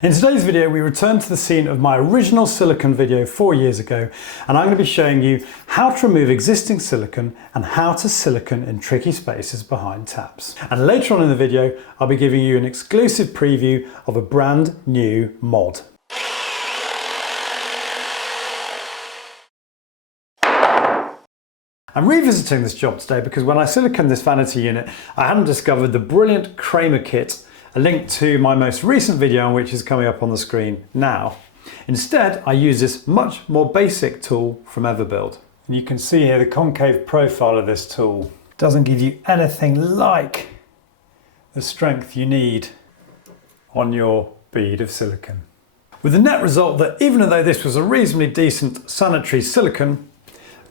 In today's video, we return to the scene of my original silicone video 4 years ago, and I'm going to be showing you how to remove existing silicone and how to silicone in tricky spaces behind taps. And later on in the video, I'll be giving you an exclusive preview of a brand new mod. I'm revisiting this job today because when I siliconed this vanity unit, I hadn't discovered the brilliant Kramer kit, a link to my most recent video on which is coming up on the screen now. Instead, I use this much more basic tool from Everbuild. And you can see here the concave profile of this tool doesn't give you anything like the strength you need on your bead of silicone. With the net result that even though this was a reasonably decent sanitary silicone,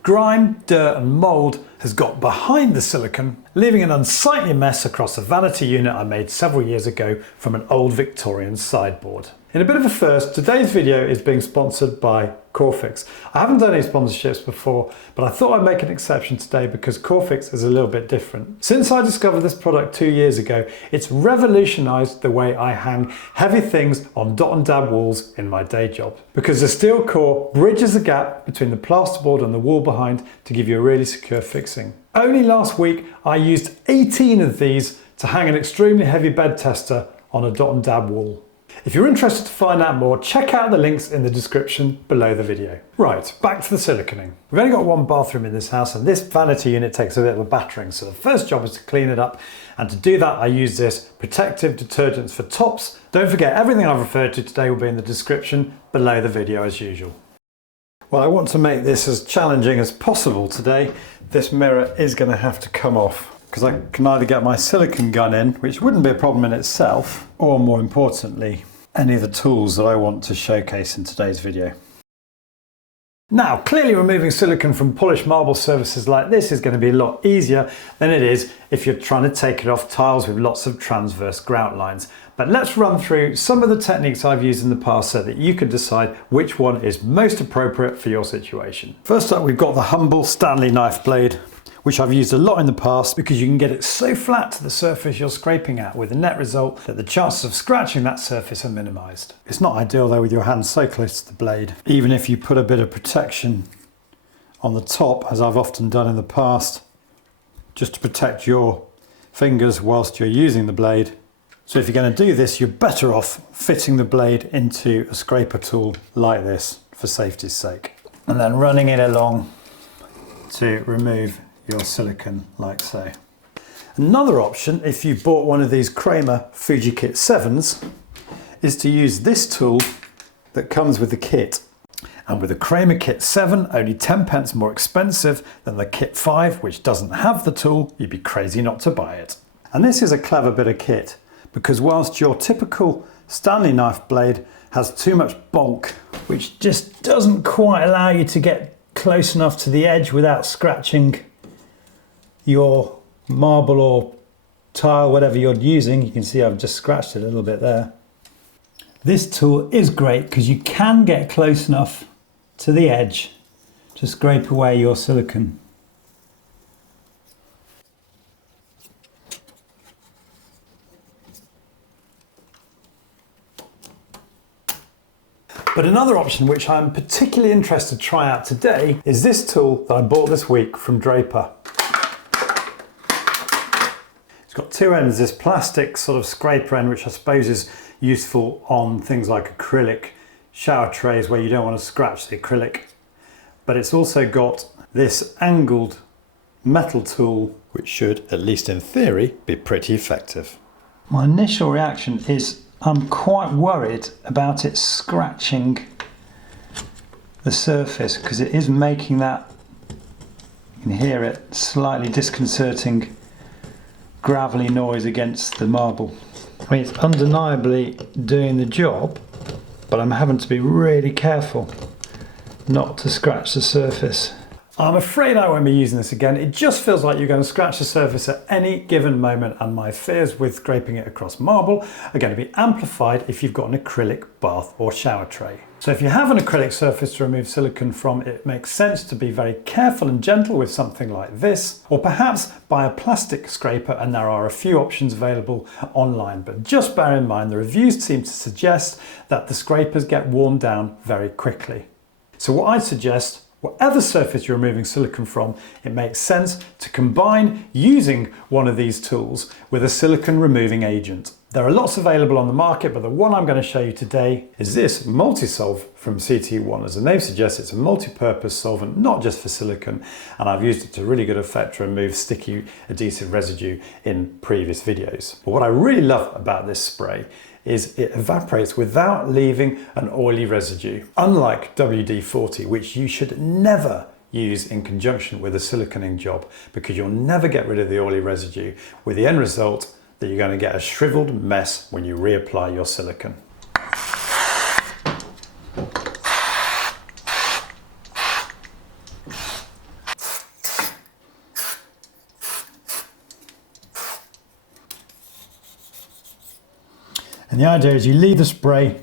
grime, dirt and mould has got behind the silicone, leaving an unsightly mess across a vanity unit I made several years ago from an old Victorian sideboard. In a bit of a first, today's video is being sponsored by Corfix. I haven't done any sponsorships before, but I thought I'd make an exception today because Corfix is a little bit different. Since I discovered this product 2 years ago, it's revolutionised the way I hang heavy things on dot and dab walls in my day job. Because the steel core bridges the gap between the plasterboard and the wall behind to give you a really secure fixing. Only last week, I used 18 of these to hang an extremely heavy bed tester on a dot and dab wall. If you're interested to find out more, check out the links in the description below the video. Right, back to the siliconing. We've only got one bathroom in this house and this vanity unit takes a bit of a battering, so the first job is to clean it up, and to do that I use this protective detergents for tops. Don't forget, everything I've referred to today will be in the description below the video as usual. Well, I want to make this as challenging as possible today. This mirror is going to have to come off, because I can either get my silicone gun in, which wouldn't be a problem in itself, or more importantly, any of the tools that I want to showcase in today's video. Now, clearly removing silicone from polished marble surfaces like this is going to be a lot easier than it is if you're trying to take it off tiles with lots of transverse grout lines. But let's run through some of the techniques I've used in the past so that you can decide which one is most appropriate for your situation. First up, we've got the humble Stanley knife blade, which I've used a lot in the past because you can get it so flat to the surface you're scraping at, with the net result that the chances of scratching that surface are minimised. It's not ideal though with your hand so close to the blade. Even if you put a bit of protection on the top, as I've often done in the past, just to protect your fingers whilst you're using the blade. So if you're going to do this, you're better off fitting the blade into a scraper tool like this for safety's sake. And then running it along to remove your silicone like so. Another option, if you bought one of these Kramer Fujikit 7s, is to use this tool that comes with the kit. And with the Kramer Kit 7, only 10 pence more expensive than the Kit 5, which doesn't have the tool, you'd be crazy not to buy it. And this is a clever bit of kit, because whilst your typical Stanley knife blade has too much bulk, which just doesn't quite allow you to get close enough to the edge without scratching your marble or tile, whatever you're using. You can see I've just scratched it a little bit there. This tool is great because you can get close enough to the edge to scrape away your silicone. But another option which I'm particularly interested to try out today is this tool that I bought this week from Draper. Got two ends, this plastic sort of scraper end, which I suppose is useful on things like acrylic shower trays where you don't want to scratch the acrylic. But it's also got this angled metal tool, which should, at least in theory, be pretty effective. My initial reaction is I'm quite worried about it scratching the surface because it is making that, you can hear it, slightly disconcerting gravelly noise against the marble. I mean, it's undeniably doing the job, but I'm having to be really careful not to scratch the surface. I'm afraid I won't be using this again. It just feels like you're going to scratch the surface at any given moment, and my fears with scraping it across marble are going to be amplified if you've got an acrylic bath or shower tray. So if you have an acrylic surface to remove silicone from, it makes sense to be very careful and gentle with something like this, or perhaps buy a plastic scraper, and there are a few options available online. But just bear in mind, the reviews seem to suggest that the scrapers get worn down very quickly. So what I'd suggest, whatever surface you're removing silicone from, it makes sense to combine using one of these tools with a silicone removing agent. There are lots available on the market, but the one I'm going to show you today is this Multisolve from CT1. As the name suggests, it's a multi-purpose solvent, not just for silicone, and I've used it to really good effect to remove sticky adhesive residue in previous videos. But what I really love about this spray is it evaporates without leaving an oily residue. Unlike WD-40, which you should never use in conjunction with a siliconing job, because you'll never get rid of the oily residue, with the end result that you're going to get a shriveled mess when you reapply your silicone. And the idea is you leave the spray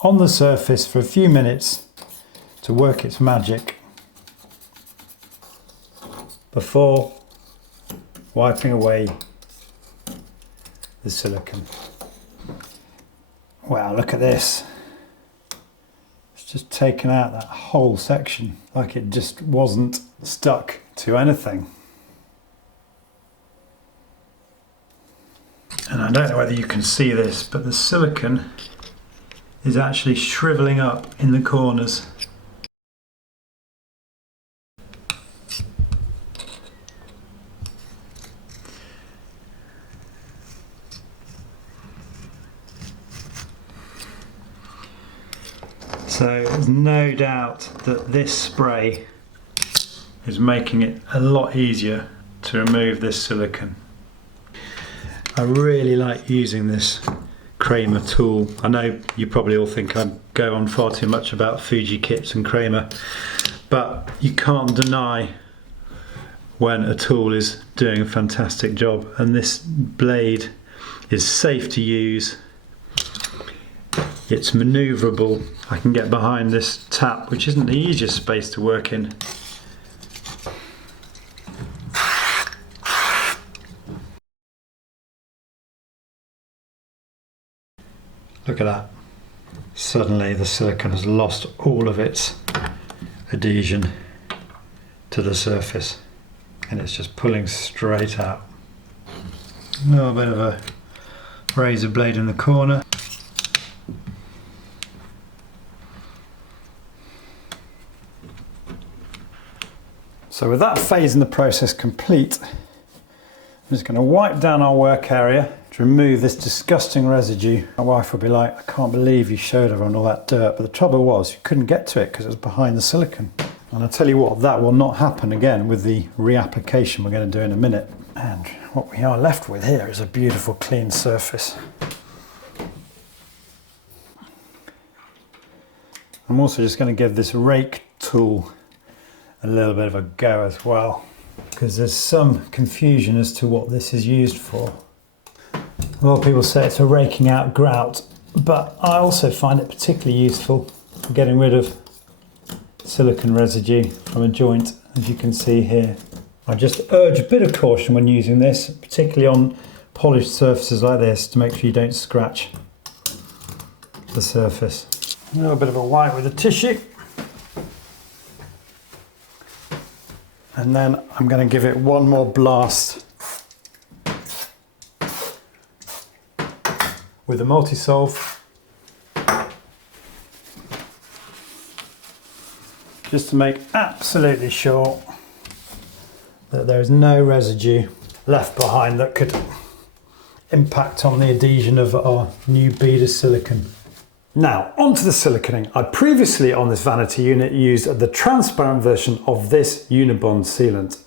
on the surface for a few minutes to work its magic before wiping away the silicone. Wow, look at this. It's just taken out that whole section like it just wasn't stuck to anything. And I don't know whether you can see this, but the silicone is actually shriveling up in the corners. So there's no doubt that this spray is making it a lot easier to remove this silicone. I really like using this Kramer tool. I know you probably all think I go on far too much about Fuji kits and Kramer, but you can't deny when a tool is doing a fantastic job, and this blade is safe to use. It's manoeuvrable. I can get behind this tap, which isn't the easiest space to work in. Look at that. Suddenly the silicone has lost all of its adhesion to the surface, and it's just pulling straight out. A little bit of a razor blade in the corner. So with that phase in the process complete, I'm just going to wipe down our work area to remove this disgusting residue. My wife will be like, I can't believe you showed everyone all that dirt, but the trouble was you couldn't get to it because it was behind the silicone. And I'll tell you what, that will not happen again with the reapplication we're going to do in a minute. And what we are left with here is a beautiful clean surface. I'm also just going to give this rake tool a little bit of a go as well, because there's some confusion as to what this is used for. A lot of people say it's for raking out grout, but I also find it particularly useful for getting rid of silicone residue from a joint, as you can see here. I just urge a bit of caution when using this, particularly on polished surfaces like this, to make sure you don't scratch the surface. A little bit of a wipe with a tissue. And then I'm going to give it one more blast with the Multisolve, just to make absolutely sure that there is no residue left behind that could impact on the adhesion of our new bead of silicone. Now, onto the siliconing. I previously on this vanity unit used the transparent version of this Unibond sealant.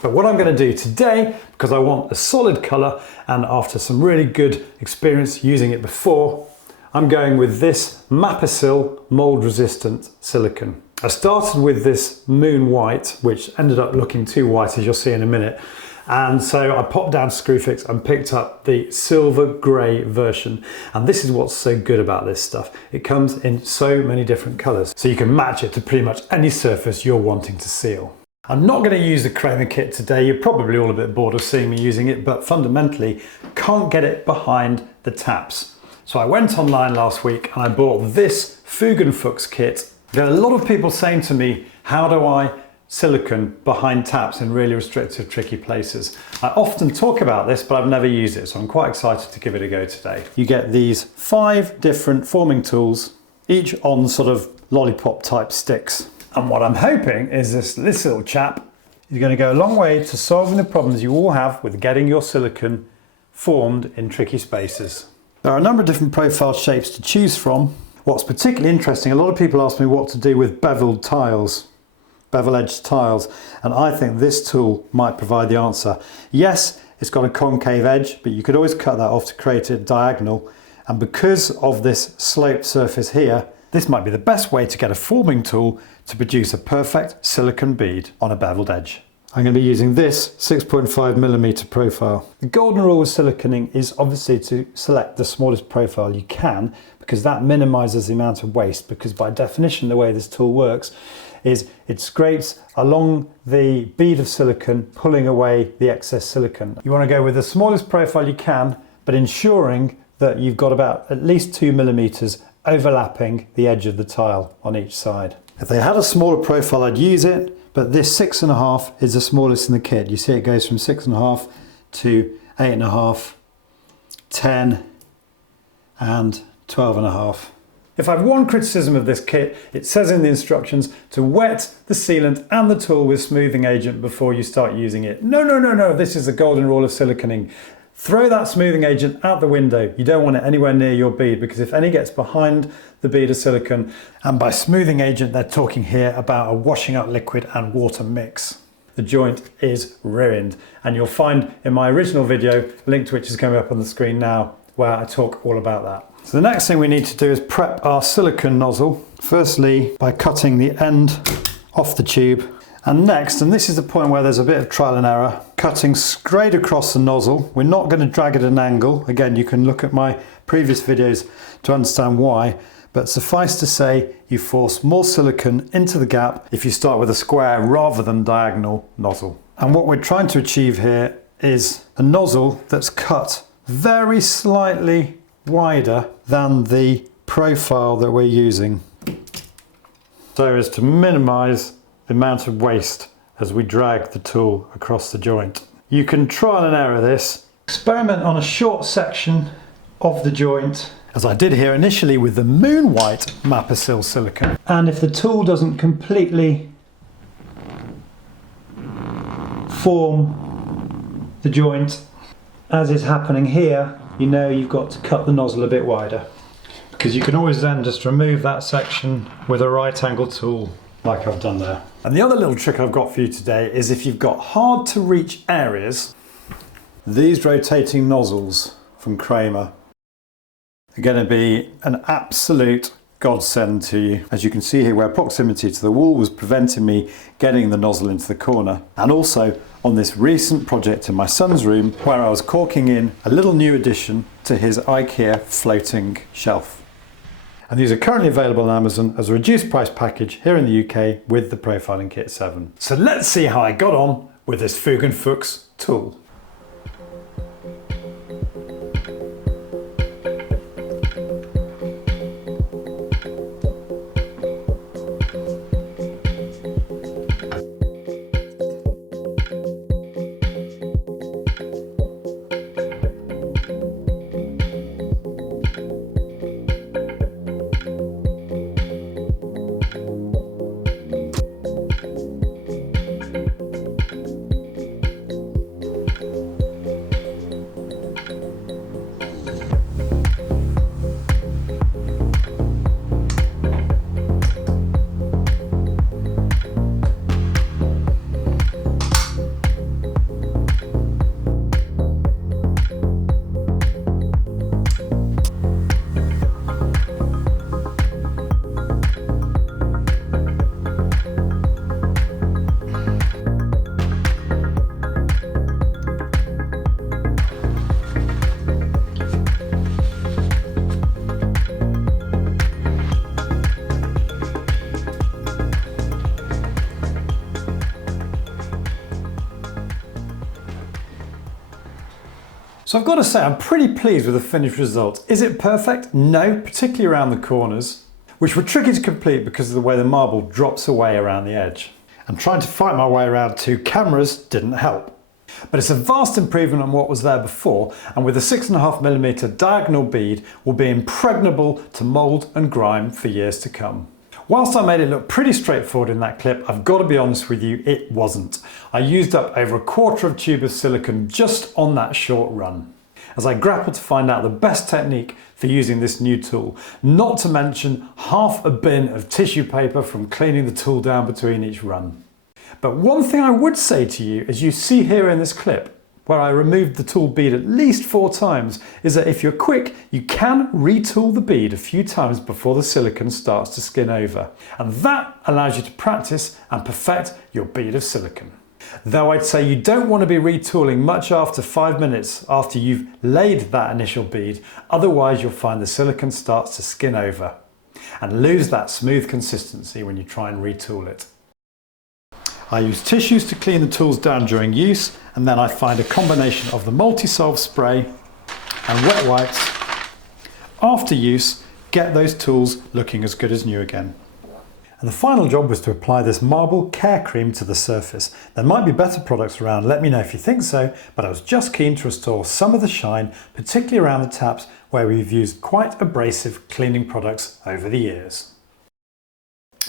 But what I'm going to do today, because I want a solid colour and after some really good experience using it before, I'm going with this Mapasil mold resistant silicone. I started with this moon white, which ended up looking too white, as you'll see in a minute. And so I popped down to Screwfix and picked up the silver grey version. And this is what's so good about this stuff. It comes in so many different colours, so you can match it to pretty much any surface you're wanting to seal. I'm not going to use the Kramer kit today. You're probably all a bit bored of seeing me using it, but fundamentally can't get it behind the taps. So I went online last week and I bought this Fugenfuchs kit. There are a lot of people saying to me, how do I silicone behind taps in really restrictive, tricky places? I often talk about this, but I've never used it, so I'm quite excited to give it a go today. You get these 5 different forming tools, each on sort of lollipop type sticks. And what I'm hoping is this little chap is going to go a long way to solving the problems you all have with getting your silicone formed in tricky spaces. There are a number of different profile shapes to choose from. What's particularly interesting, a lot of people ask me what to do with beveled tiles, bevel edged tiles, and I think this tool might provide the answer. Yes, it's got a concave edge, but you could always cut that off to create it diagonal. And because of this sloped surface here, this might be the best way to get a forming tool to produce a perfect silicone bead on a beveled edge. I'm going to be using this 6.5mm profile. The golden rule with siliconing is obviously to select the smallest profile you can, because that minimizes the amount of waste, because by definition the way this tool works is it scrapes along the bead of silicone, pulling away the excess silicone. You want to go with the smallest profile you can, but ensuring that you've got about at least 2mm overlapping the edge of the tile on each side. If they had a smaller profile, I'd use it, but this 6.5 is the smallest in the kit. You see it goes from 6.5 to 8.5, 10 and 12.5. If I have one criticism of this kit, it says in the instructions to wet the sealant and the tool with smoothing agent before you start using it. No, this is the golden rule of siliconing. Throw that smoothing agent out the window. You don't want it anywhere near your bead, because if any gets behind the bead of silicone, and by smoothing agent they're talking here about a washing up liquid and water mix, the joint is ruined. And you'll find in my original video, link to which is coming up on the screen now, where I talk all about that. So the next thing we need to do is prep our silicone nozzle, firstly by cutting the end off the tube. And next, and this is the point where there's a bit of trial and error, cutting straight across the nozzle. We're not going to drag it at an angle. Again, you can look at my previous videos to understand why, but suffice to say, you force more silicone into the gap if you start with a square rather than diagonal nozzle. And what we're trying to achieve here is a nozzle that's cut very slightly wider than the profile that we're using, so as to minimize the amount of waste as we drag the tool across the joint. You can trial and error this. Experiment on a short section of the joint, as I did here initially with the moon white Mapasil silicone. And if the tool doesn't completely form the joint, as is happening here, you know you've got to cut the nozzle a bit wider, because you can always then just remove that section with a right angle tool like I've done there. And the other little trick I've got for you today is if you've got hard to reach areas, these rotating nozzles from Kramer are going to be an absolute godsend to you. As you can see here, where proximity to the wall was preventing me getting the nozzle into the corner, and also on this recent project in my son's room where I was caulking in a little new addition to his IKEA floating shelf. And these are currently available on Amazon as a reduced price package here in the UK with the Profiling Kit 7. So let's see how I got on with this Fugenfuchs tool. So I've got to say I'm pretty pleased with the finished result. Is it perfect? No, particularly around the corners, which were tricky to complete because of the way the marble drops away around the edge. And trying to fight my way around two cameras didn't help. But it's a vast improvement on what was there before, and with a 6.5mm diagonal bead will be impregnable to mould and grime for years to come. Whilst I made it look pretty straightforward in that clip, I've got to be honest with you, it wasn't. I used up over 1/4 tube of silicone just on that short run, as I grappled to find out the best technique for using this new tool, not to mention half a bin of tissue paper from cleaning the tool down between each run. But one thing I would say to you, as you see here in this clip, where I removed the tool bead at least 4 times, is that if you're quick, you can retool the bead a few times before the silicone starts to skin over. And that allows you to practice and perfect your bead of silicone. Though I'd say you don't want to be retooling much after 5 minutes after you've laid that initial bead, otherwise you'll find the silicone starts to skin over and lose that smooth consistency when you try and retool it. I use tissues to clean the tools down during use, and then I find a combination of the multi-solve spray and wet wipes. After use, get those tools looking as good as new again. And the final job was to apply this marble care cream to the surface. There might be better products around, let me know if you think so, but I was just keen to restore some of the shine, particularly around the taps where we've used quite abrasive cleaning products over the years.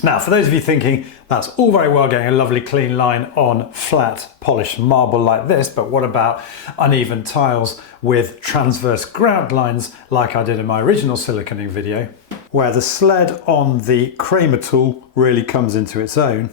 Now, for those of you thinking that's all very well getting a lovely clean line on flat polished marble like this, but what about uneven tiles with transverse grout lines like I did in my original siliconing video, where the sled on the Kramer tool really comes into its own?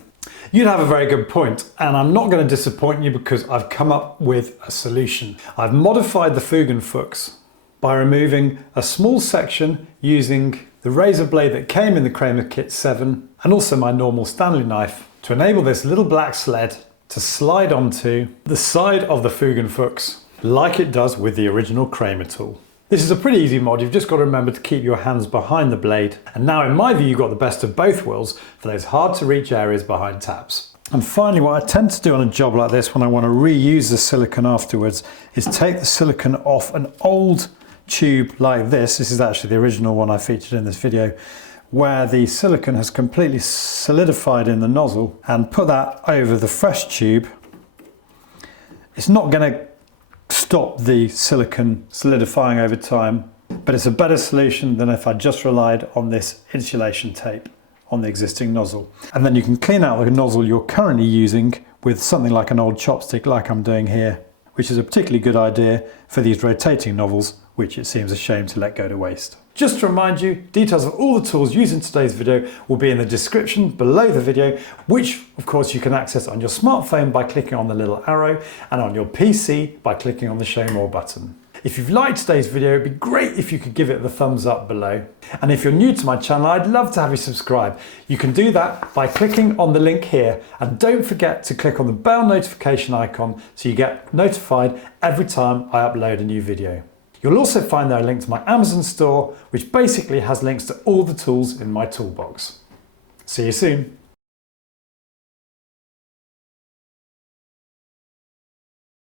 You'd have a very good point, and I'm not going to disappoint you because I've come up with a solution. I've modified the Fugenfuchs by removing a small section using the razor blade that came in the Kramer Kit 7 and also my normal Stanley knife to enable this little black sled to slide onto the side of the Fugenfuchs like it does with the original Kramer tool. This is a pretty easy mod, you've just got to remember to keep your hands behind the blade, and now in my view you've got the best of both worlds for those hard to reach areas behind taps. And finally, what I tend to do on a job like this when I want to reuse the silicone afterwards is take the silicone off an old tube like this. This is actually the original one I featured in this video, where the silicone has completely solidified in the nozzle, and put that over the fresh tube. It's not going to stop the silicone solidifying over time, but it's a better solution than if I just relied on this insulation tape on the existing nozzle. And then you can clean out the nozzle you're currently using with something like an old chopstick like I'm doing here, which is a particularly good idea for these rotating novels, which it seems a shame to let go to waste. Just to remind you, details of all the tools used in today's video will be in the description below the video, which of course you can access on your smartphone by clicking on the little arrow, and on your PC by clicking on the show more button. If you've liked today's video, it'd be great if you could give it the thumbs up below. And if you're new to my channel, I'd love to have you subscribe. You can do that by clicking on the link here, and don't forget to click on the bell notification icon so you get notified every time I upload a new video. You'll also find there a link to my Amazon store, which basically has links to all the tools in my toolbox. See you soon.